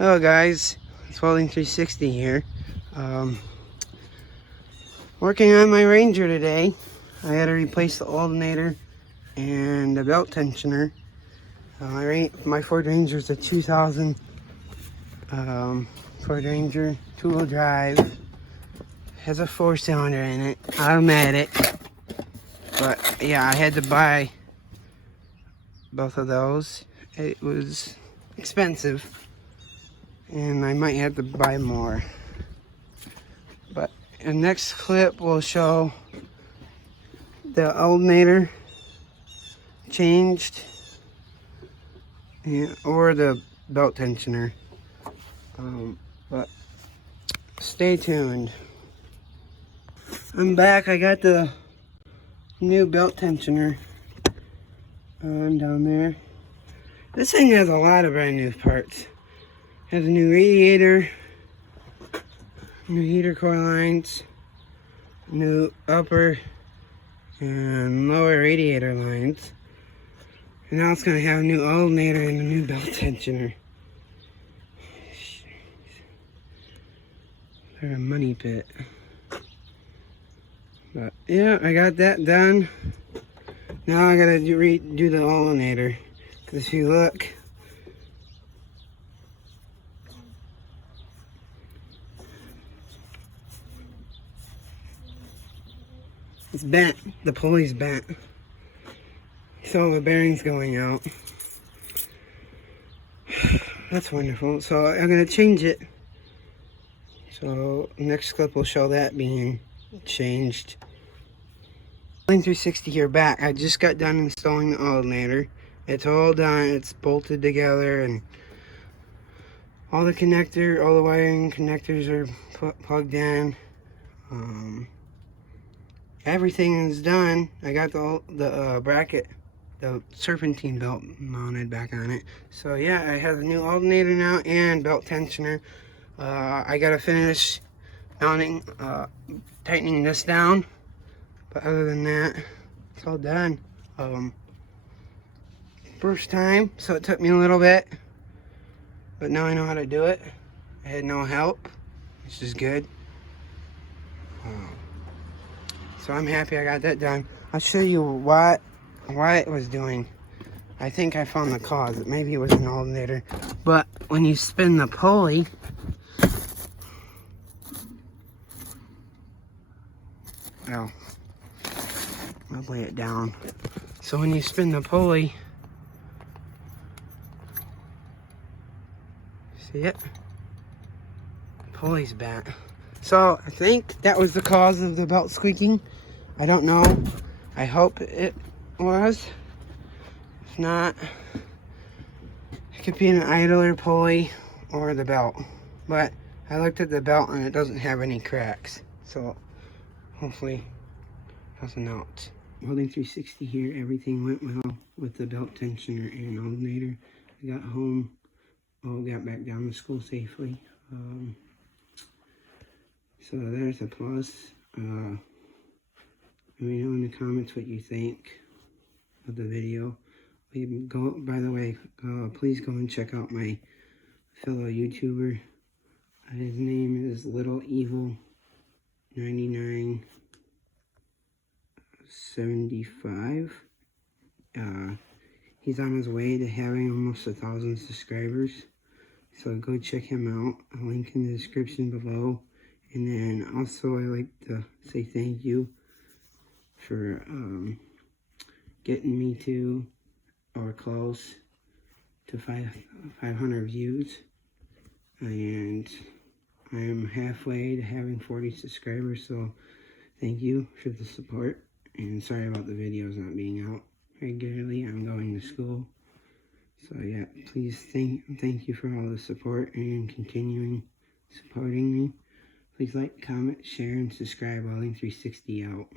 Hello guys, it's Welding 360 here. Working on my Ranger today. I had to replace the alternator and the belt tensioner. My Ford Ranger is a 2000 Ford Ranger, two-wheel drive. Has a 4-cylinder in it, automatic. But yeah, I had to buy both of those. It was expensive, and I might have to buy more. But the next clip will show the alternator changed or the belt tensioner. But stay tuned. I'm back. I got the new belt tensioner on down there. This thing has a lot of brand new parts. Has a new radiator, new heater coil lines, new upper and lower radiator lines. And now it's going to have a new alternator and a new belt tensioner. They're a money pit. But yeah, I got that done. Now I gotta redo the alternator. Because if you look, it's bent. The pulley's bent. So the bearing's going out. That's wonderful. So I'm gonna change it. So next clip will show that being changed. 360 here back. I just got done installing the alternator. It's all done. It's bolted together, and all the wiring connectors are plugged in. Everything is done. I got the bracket, the serpentine belt mounted back on it. So yeah, I have a new alternator now and belt tensioner. I gotta finish mounting, tightening this down. But other than that, it's all done. First time, so it took me a little bit. But now I know how to do it. I had no help, which is good. So I'm happy I got that done. I'll show you why it was doing. I think I found the cause. Maybe it was an alternator. But when you spin the pulley, well, I'll lay it down. So when you spin the pulley, see it? The pulley's bent. So I think that was the cause of the belt squeaking. I don't know. I hope it was. If not, it could be an idler pulley or the belt. But I looked at the belt and it doesn't have any cracks. So hopefully nothing else. Welding 360 here. Everything went well with the belt tensioner and alternator. I got home. Got back down to school safely. So there's a plus. Let me know in the comments what you think of the video. By the way, please go and check out my fellow YouTuber. His name is Little Evil 9975. He's on his way to having almost 1,000 subscribers. So go check him out. I'll link in the description below. And then also I like to say thank you for getting me to or close to 500 views. And I am halfway to having 40 subscribers, so thank you for the support. And sorry about the videos not being out regularly. I'm going to school. So yeah, please thank you for all the support and continuing supporting me. Please like, comment, share, and subscribe. Welding 360 out.